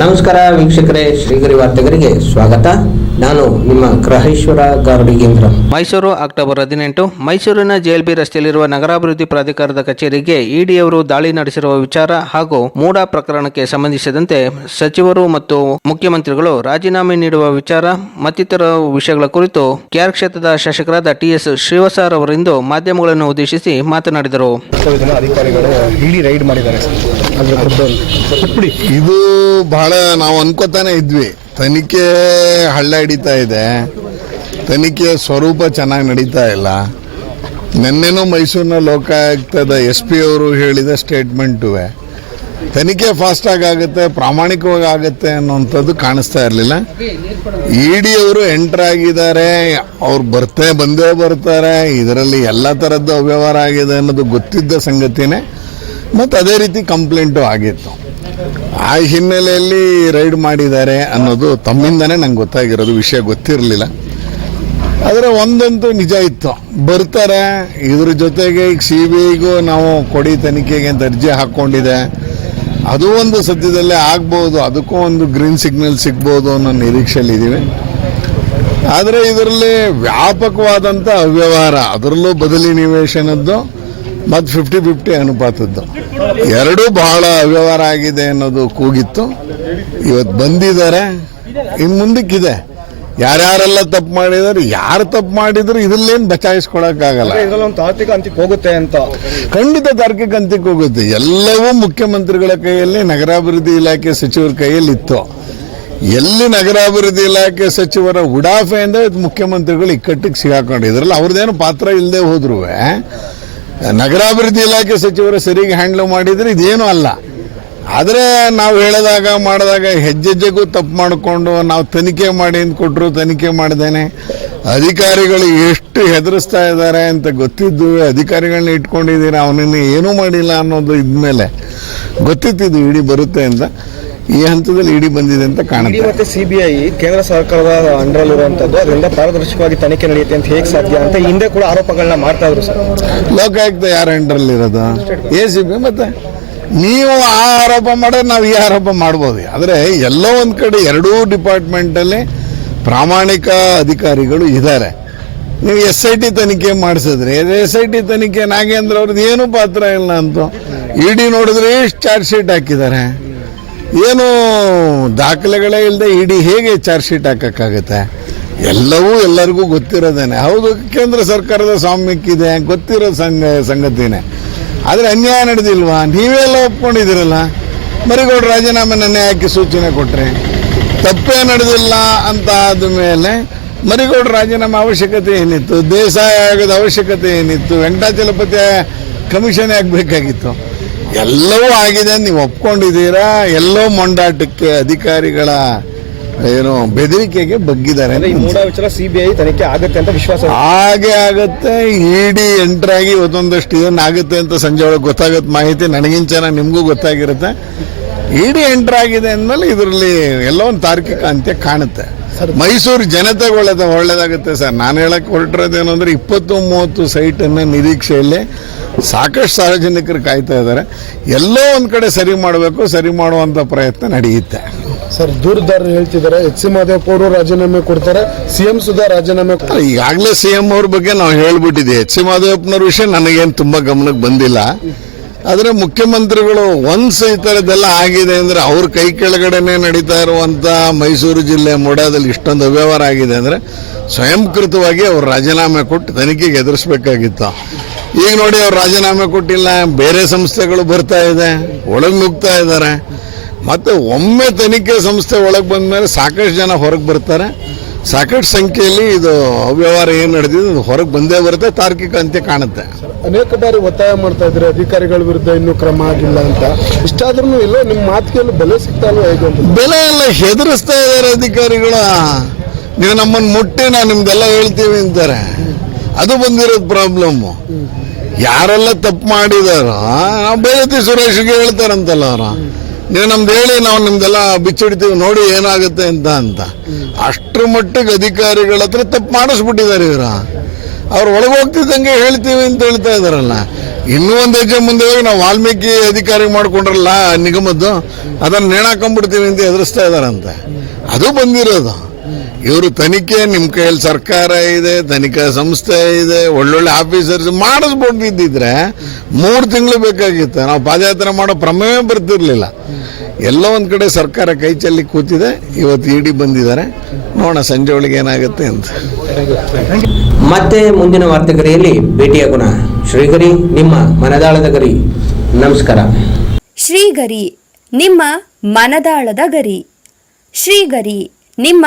ನಮಸ್ಕಾರ ವೀಕ್ಷಕರೇ ಶ್ರೀಗರಿ ವಾರ್ತೆಗರಿಗೆ ಸ್ವಾಗತ. ನಾನು ನಿಮ್ಮ ಗ್ರಹೇಶ್ವರ ಗಾರ್ಡಿಗೇಂದ್ರ ಮೈಸೂರು ಅಕ್ಟೋಬರ್ ಹದಿನೆಂಟು. ಮೈಸೂರಿನ ಜೆಎಲ್ಬಿ ರಸ್ತೆಯಲ್ಲಿರುವ ನಗರಾಭಿವೃದ್ಧಿ ಪ್ರಾಧಿಕಾರದ ಕಚೇರಿಗೆ ಇಡಿಯವರು ದಾಳಿ ನಡೆಸಿರುವ ವಿಚಾರ ಹಾಗೂ ಮೂಡಾ ಪ್ರಕರಣಕ್ಕೆ ಸಂಬಂಧಿಸಿದಂತೆ ಸಚಿವರು ಮತ್ತು ಮುಖ್ಯಮಂತ್ರಿಗಳು ರಾಜೀನಾಮೆ ನೀಡುವ ವಿಚಾರ ಮತ್ತಿತರ ವಿಷಯಗಳ ಕುರಿತು ಕೆಆರ್ ಕ್ಷೇತ್ರದ ಶಾಸಕರಾದ ಟಿಎಸ್ ಶ್ರೀವಸಾರ್ ಅವರಿಂದು ಮಾಧ್ಯಮಗಳನ್ನು ಉದ್ದೇಶಿಸಿ ಮಾತನಾಡಿದರು. ಜನ ಅಧಿಕಾರಿಗಳು ಇಡೀ ರೈಡ್ ಮಾಡಿದ್ದಾರೆ ಇದು ಬಹಳ ನಾವು ಅನ್ಕೋತಾನೆ ಇದ್ವಿ. ತನಿಖೆ ಹಳ್ಳ ಹಿಡಿತಾ ಇದೆ. ತನಿಖೆಯ ಸ್ವರೂಪ ಚೆನ್ನಾಗಿ ನಡೀತಾ ಇಲ್ಲ. ನಿನ್ನೆನೂ ಮೈಸೂರಿನ ಲೋಕಾಯುಕ್ತದ ಎಸ್ ಪಿ ಅವರು ಹೇಳಿದ ಸ್ಟೇಟ್ಮೆಂಟುವೆ. ತನಿಖೆ ಫಾಸ್ಟಾಗಿ ಆಗುತ್ತೆ ಪ್ರಾಮಾಣಿಕವಾಗಿ ಆಗುತ್ತೆ ಅನ್ನೋಂಥದ್ದು ಕಾಣಿಸ್ತಾ ಇರಲಿಲ್ಲ. ಇ ಡಿ ಅವರು ಎಂಟರ್ ಆಗಿದ್ದಾರೆ. ಅವ್ರು ಬರ್ತೇ ಬಂದೇ ಬರ್ತಾರೆ. ಇದರಲ್ಲಿ ಎಲ್ಲ ಥರದ್ದು ಅವ್ಯವಹಾರ ಆಗಿದೆ ಅನ್ನೋದು ಗೊತ್ತಿದ್ದ ಸಂಗತಿನೇ. ಮತ್ತು ಅದೇ ರೀತಿ ಕಂಪ್ಲೇಂಟು ಆಗಿತ್ತು. ಆ ಹಿನ್ನೆಲೆಯಲ್ಲಿ ರೈಡ್ ಮಾಡಿದ್ದಾರೆ ಅನ್ನೋದು ತಮ್ಮಿಂದನೇ ನಂಗೆ ಗೊತ್ತಾಗಿರೋದು, ವಿಷಯ ಗೊತ್ತಿರಲಿಲ್ಲ. ಆದರೆ ಒಂದಂತೂ ನಿಜ ಇತ್ತು. ಬರ್ತಾರೆ, ಇದ್ರ ಜೊತೆಗೆ ಈಗ ಸಿ ಬಿ ಐಗೂ ನಾವು ಕೊಡಿ ತನಿಖೆಗೆ ಅಂತ ಅರ್ಜಿ ಹಾಕ್ಕೊಂಡಿದೆ. ಅದು ಒಂದು ಸದ್ಯದಲ್ಲೇ ಆಗ್ಬೋದು, ಅದಕ್ಕೂ ಒಂದು ಗ್ರೀನ್ ಸಿಗ್ನಲ್ ಸಿಗ್ಬೋದು ಅನ್ನೋ ನಿರೀಕ್ಷೆಯಲ್ಲಿದ್ದೀವಿ ಆದರೆ ಇದರಲ್ಲಿ ವ್ಯಾಪಕವಾದಂಥ ಅವ್ಯವಹಾರ, ಅದರಲ್ಲೂ ಬದಲಿ ನಿವೇಶನದ್ದು ಮತ್ತು ಫಿಫ್ಟಿ ಫಿಫ್ಟಿ ಅನುಪಾತದ್ದು. ಎರಡೂ ಬಹಳ ಅವ್ಯವಹಾರ ಆಗಿದೆ ಅನ್ನೋದು ಕೂಗಿತ್ತು. ಇವತ್ತು ಬಂದಿದ್ದಾರೆ. ಇನ್ನು ಮುಂದಕ್ಕಿದೆ. ಯಾರ್ಯಾರೆಲ್ಲ ತಪ್ಪು ಮಾಡಿದ್ರು ಯಾರು ತಪ್ಪು ಮಾಡಿದ್ರು ಇದ್ರಲ್ಲೇನು ಬಚಾಯಿಸ್ಕೊಳಕ್ಕಾಗಲ್ಲ. ಇದ್ರಲ್ಲಿ ಒಂದು ತಾರ್ಕಿಕ ಅಂತ್ಯಕ್ಕೆ ಹೋಗುತ್ತೆ ಅಂತ. ಖಂಡಿತ ತಾರ್ಕಿಕ ಅಂತ್ಯಕ್ಕೆ ಹೋಗುತ್ತೆ. ಎಲ್ಲವೂ ಮುಖ್ಯಮಂತ್ರಿಗಳ ಕೈಯಲ್ಲಿ ನಗರಾಭಿವೃದ್ಧಿ ಇಲಾಖೆ ಸಚಿವರ ಕೈಯಲ್ಲಿ ಇತ್ತು ಎಲ್ಲಿ ನಗರಾಭಿವೃದ್ಧಿ ಇಲಾಖೆ ಸಚಿವರ ಉಡಾಫೆಯಿಂದ ಮುಖ್ಯಮಂತ್ರಿಗಳು ಇಕ್ಕಟ್ಟಿಗೆ ಸಿಗಾಕೊಂಡಿದ್ರಲ್ಲ ಅವ್ರದ್ದೇನು ಪಾತ್ರ ಇಲ್ಲದೆ ಹೋದ್ರು ನಗರಾಭಿವೃದ್ಧಿ ಇಲಾಖೆ ಸಚಿವರು ಸರಿಗೆ ಹ್ಯಾಂಡಲ್ ಮಾಡಿದ್ರೆ ಇದೇನು ಅಲ್ಲ. ಆದರೆ ನಾವು ಹೇಳಿದಾಗ ಮಾಡಿದಾಗ ಹೆಜ್ಜೆಜ್ಜೆಗೂ ತಪ್ಪು ಮಾಡಿಕೊಂಡು ನಾವು ತನಿಖೆ ಮಾಡಿ ಅಂತ ಕೊಟ್ಟರು, ತನಿಖೆ ಮಾಡ್ದೇನೆ ಅಧಿಕಾರಿಗಳು ಎಷ್ಟು ಹೆದರಿಸ್ತಾ ಇದ್ದಾರೆ ಅಂತ ಗೊತ್ತಿದ್ದು ಅಧಿಕಾರಿಗಳನ್ನ ಇಟ್ಕೊಂಡಿದ್ದೀರಾ, ಅವನನ್ನು ಏನೂ ಮಾಡಿಲ್ಲ ಅನ್ನೋದು ಇದ್ಮೇಲೆ ಗೊತ್ತಿತ್ತಿದ್ದು ಇಡೀ ಬರುತ್ತೆ ಅಂತ. ಈ ಹಂತದಲ್ಲಿ ಇಡಿ ಬಂದಿದೆ ಅಂತ ಕಾಣುತ್ತೆ. ಮತ್ತೆ ಸಿಬಿಐ ಕೇಂದ್ರ ಸರ್ಕಾರದ ಅಂಡರಲ್ಲಿರುವಂತದ್ದು ಅದರಿಂದ ಪಾರದರ್ಶಕವಾಗಿ ತನಿಖೆ ನಡೆಯುತ್ತೆ ಅಂತ ಹೇಗೆ ಸಾಧ್ಯ ಅಂತ ಹಿಂದೆ ಕೂಡ ಆರೋಪಗಳನ್ನ ಮಾಡ್ತಾ ಇದ್ರು ಸರ್. ಲೋಕಾಯುಕ್ತ ಯಾರ ಅಂಡರಲ್ಲಿ ಇರೋದು ಎ ಸಿ ಬಿ ಮತ್ತೆ? ನೀವು ಆ ಆರೋಪ ಮಾಡಿದ್ರೆ ನಾವು ಈ ಆರೋಪ ಮಾಡ್ಬೋದು. ಆದರೆ ಎಲ್ಲೋ ಒಂದು ಕಡೆ ಎರಡೂ ಡಿಪಾರ್ಟ್ಮೆಂಟಲ್ಲಿ ಪ್ರಾಮಾಣಿಕ ಅಧಿಕಾರಿಗಳು ಇದ್ದಾರೆ ನೀವು ಎಸ್ ಐ ಟಿ ತನಿಖೆ ಮಾಡಿಸಿದ್ರೆ ಎಸ್ ಐ ಟಿ ತನಿಖೆ ನಾಗೇಂದ್ರ ಅವ್ರದ್ದು ಏನೂ ಪಾತ್ರ ಇಲ್ಲ ಅಂತ. ಇಡಿ ನೋಡಿದ್ರೆ ಎಷ್ಟು ಚಾರ್ಜ್ ಶೀಟ್ ಹಾಕಿದ್ದಾರೆ? ಏನು ದಾಖಲೆಗಳೇ ಇಲ್ಲದೆ ಇಡಿ ಹೇಗೆ ಚಾರ್ಜ್ ಶೀಟ್ ಹಾಕಕ್ಕಾಗತ್ತೆ? ಎಲ್ಲವೂ ಎಲ್ಲರಿಗೂ ಗೊತ್ತಿರೋದೇನೆ. ಹೌದು, ಕೇಂದ್ರ ಸರ್ಕಾರದ ಸ್ವಾಮ್ಯಕ್ಕಿದೆ ಗೊತ್ತಿರೋ ಸಂಗ, ಸಂಗತಿನೇ. ಆದರೆ ಅನ್ಯಾಯ ನಡೆದಿಲ್ವಾ? ನೀವೆಲ್ಲ ಒಪ್ಕೊಂಡಿದ್ದೀರಲ್ಲ? ಮರಿಗೌಡ ರಾಜೀನಾಮೆ ನೆನ್ನೆ ಹಾಕಿ ಸೂಚನೆ ಕೊಟ್ಟರೆ ತಪ್ಪೇ ನಡೆದಿಲ್ಲ ಅಂತ ಆದ ಮೇಲೆ ಮರಿಗೌಡ ರಾಜೀನಾಮೆ ಅವಶ್ಯಕತೆ ಏನಿತ್ತು? ದೇಸಾಯ ಆಗೋದ ಅವಶ್ಯಕತೆ ಏನಿತ್ತು? ವೆಂಕಟಾಚಲಪತಿ ಕಮಿಷನ್ ಆಗಬೇಕಾಗಿತ್ತು ಎಲ್ಲವೂ ಆಗಿದೆ ಅಂತ ನೀವು ಒಪ್ಕೊಂಡಿದ್ದೀರಾ? ಎಲ್ಲೋ ಮೊಂಡಾಟಕ್ಕೆ ಅಧಿಕಾರಿಗಳ ಏನು ಬೆದರಿಕೆಗೆ ಬಗ್ಗಿದ್ದಾರೆ ಸಿಬಿಐ ತನಿಖೆ ಆಗುತ್ತೆ ಅಂತ ವಿಶ್ವಾಸ ಹಾಗೆ ಆಗುತ್ತೆ ಇಡಿ ಎಂಟ್ರಾಗಿ ಇವತ್ತೊಂದಷ್ಟು ಇದನ್ನ ಆಗುತ್ತೆ ಅಂತ ಸಂಜೆ ಒಳಗೆ ಗೊತ್ತಾಗುತ್ತೆ ಮಾಹಿತಿ ನನಗಿಂತ ಚೆನ್ನಾಗಿ ನಿಮಗೂ ಗೊತ್ತಾಗಿರುತ್ತೆ. ಇಡಿ ಎಂಟರ್ ಆಗಿದೆ ಅಂದಮೇಲೆ ಇದರಲ್ಲಿ ಎಲ್ಲೋ ಒಂದು ತಾರ್ಕಿಕ ಅಂತ್ಯ ಕಾಣುತ್ತೆ. ಮೈಸೂರು ಜನತೆಗೆ ಒಳ್ಳೇದ ಒಳ್ಳೇದಾಗುತ್ತೆ ಸರ್. ನಾನು ಹೇಳಕ್ಕೆ ಹೊರಟಿರೋದೇನು ಅಂದ್ರೆ ಇಪ್ಪತ್ತು ಮೂವತ್ತು ಸೈಟನ್ನು ನಿರೀಕ್ಷೆಯಲ್ಲಿ ಸಾಕಷ್ಟು ಸಾರ್ವಜನಿಕರು ಕಾಯ್ತಾ ಇದ್ದಾರೆ. ಎಲ್ಲೋ ಒಂದು ಕಡೆ ಸರಿ ಮಾಡಬೇಕು ಸರಿ ಮಾಡುವಂಥ ಪ್ರಯತ್ನ ನಡೆಯುತ್ತೆ. ಸರ್ ದೂರದಾರರು ಹೇಳ್ತಿದ್ದಾರೆ ಎಚ್ ಸಿ ಮಾದೇವಪ್ಪ ಅವರು ರಾಜೀನಾಮೆ ಕೊಡ್ತಾರೆ ಸಿ ಎಂ ಸುಧಾ ರಾಜೀನಾಮೆ ಕೊಡ್ತಾರೆ. ಈಗಾಗಲೇ ಸಿ ಎಂ ಅವ್ರ ಬಗ್ಗೆ ನಾವು ಹೇಳ್ಬಿಟ್ಟಿದ್ದೆ ಎಚ್ ಸಿ ಮಾದೇವಪ್ಪನವ್ರ ವಿಷಯ ನನಗೇನು ತುಂಬ ಗಮನಕ್ಕೆ ಬಂದಿಲ್ಲ. ಆದರೆ ಮುಖ್ಯಮಂತ್ರಿಗಳು ಒನ್ಸ್ ಈ ಥರದ್ದೆಲ್ಲ ಆಗಿದೆ ಅಂದರೆ ಅವ್ರ ಕೈ ಕೆಳಗಡೆನೆ ನಡೀತಾ ಇರುವಂಥ ಮೈಸೂರು ಜಿಲ್ಲೆ ಮೊಡಾದಲ್ಲಿ ಇಷ್ಟೊಂದು ಅವ್ಯವಹಾರ ಆಗಿದೆ ಅಂದರೆ ಸ್ವಯಂಕೃತವಾಗಿ ಅವರು ರಾಜೀನಾಮೆ ಕೊಟ್ಟು ತನಿಖೆಗೆ ಎದುರಿಸ್ಬೇಕಾಗಿತ್ತು. ಈಗ ನೋಡಿ ಅವ್ರು ರಾಜೀನಾಮೆ ಕೊಟ್ಟಿಲ್ಲ ಬೇರೆ ಸಂಸ್ಥೆಗಳು ಬರ್ತಾ ಇದೆ ಒಳಗೆ ನುಗ್ತಾ ಇದ್ದಾರೆ. ಮತ್ತು ಒಮ್ಮೆ ತನಿಖೆ ಸಂಸ್ಥೆ ಒಳಗೆ ಬಂದ ಮೇಲೆ ಸಾಕಷ್ಟು ಜನ ಹೊರಗೆ ಬರ್ತಾರೆ. ಸಾಕಷ್ಟು ಸಂಖ್ಯೆಯಲ್ಲಿ ಇದು ಅವ್ಯವಹಾರ ಏನು ನಡೆದಿದೆ ಅದು ಹೊರಗೆ ಬಂದೇ ಬರುತ್ತೆ ತಾರ್ಕಿಕ ಅಂತ್ಯ ಕಾಣುತ್ತೆ. ಅನೇಕ ಬಾರಿ ಒತ್ತಾಯ ಮಾಡ್ತಾ ಇದ್ರೆ ಅಧಿಕಾರಿಗಳ ವಿರುದ್ಧ ಇನ್ನೂ ಕ್ರಮ ಆಗಿಲ್ಲ ಅಂತ. ಇಷ್ಟಾದ್ರೂ ಎಲ್ಲೋ ನಿಮ್ಮ ಮಾತಿಗೆ ಬೆಲೆ ಸಿಗ್ತಾ ಇಲ್ವಾ ಹೇಗೆ ಅಂತ? ಬೆಲೆ ಎಲ್ಲ ಹೆದರಿಸ್ತಾ ಇದ್ದಾರೆ ಅಧಿಕಾರಿಗಳ. ನೀವು ನಮ್ಮನ್ನು ಮುಟ್ಟಿ ನಾ ನಿಮ್ದೆಲ್ಲ ಹೇಳ್ತೀವಿ ಅಂತಾರೆ. ಅದು ಬಂದಿರೋದು ಪ್ರಾಬ್ಲಮ್ಮು ಯಾರೆಲ್ಲ ತಪ್ಪು ಮಾಡಿದಾರೋ ನಾವು ಬೇರೆ ಸುರೇಶ್ಗೆ ಹೇಳ್ತಾರಂತಲ್ಲ ಅವರು. ನೀವು ನಮ್ದು ಹೇಳಿ, ನಾವು ನಿಮ್ದೆಲ್ಲ ಬಿಚ್ಚಿಡ್ತೀವಿ, ನೋಡಿ ಏನಾಗುತ್ತೆ ಅಂತ ಅಂತ. ಅಷ್ಟ್ರ ಮಟ್ಟಿಗೆ ಅಧಿಕಾರಿಗಳ ಹತ್ರ ತಪ್ಪು ಮಾಡಿಸ್ಬಿಟ್ಟಿದ್ದಾರೆ ಇವರ. ಅವ್ರು ಒಳಗೋಗ್ತಿದ್ದಂಗೆ ಹೇಳ್ತೀವಿ ಅಂತ ಹೇಳ್ತಾ ಇದಾರಲ್ಲ. ಇನ್ನೂ ಒಂದು ಹೆಜ್ಜೆ ಮುಂದೆ ಹೋಗಿ ನಾವು ವಾಲ್ಮೀಕಿ ಅಧಿಕಾರಿ ಮಾಡ್ಕೊಂಡ್ರಲ್ಲ ನಿಗಮದ್ದು, ಅದನ್ನ ನೇಣಾಕೊಂಡ್ಬಿಡ್ತೀವಿ ಅಂತ ಎದುರಿಸ್ತಾ ಇದಾರಂತೆ. ಅದು ಬಂದಿರೋದು. ಇವರು ತನಿಖೆ ನಿಮ್ಮ ಕೈಯಲ್ಲಿ ಸರ್ಕಾರ ಇದೆ ತನಿಖಾ ಸಂಸ್ಥೆ ಇದೆ ಒಳ್ಳೊಳ್ಳೆ ಆಫೀಸರ್ಸ್ ಮಾಡಿಸ್ಬಿಟ್ಟಿದ್ದಿದ್ರೆ ಮೂರು ತಿಂಗಳು ಬೇಕಾಗಿತ್ತು. ನಾವು ಪಾದಯಾತ್ರೆ ಮಾಡೋ ಪ್ರಮೇಯ ಬರ್ತಿರ್ಲಿಲ್ಲ. ಎಲ್ಲ ಒಂದು ಕಡೆ ಸರ್ಕಾರ ಕೈ ಚೆಲ್ಲಿ ಕೂತಿದೆ ಇವತ್ತು ಇಡಿ ಬಂದಿದ್ದಾರೆ. ನೋಡೋಣ ಸಂಜೆ ಒಳಗೆ ಏನಾಗುತ್ತೆ ಅಂತ. ಮತ್ತೆ ಮುಂದಿನ ವಾರ್ತೆಗರಿಯಲ್ಲಿ ಭೇಟಿಯಾಗೋಣ ಶ್ರೀಗರಿ ನಿಮ್ಮ ಮನದಾಳದ ಗರಿ. ನಮಸ್ಕಾರ. ಶ್ರೀಗರಿ ನಿಮ್ಮ ಮನದಾಳದ ಗರಿ. ಶ್ರೀಗರಿ ನಿಮ್ಮ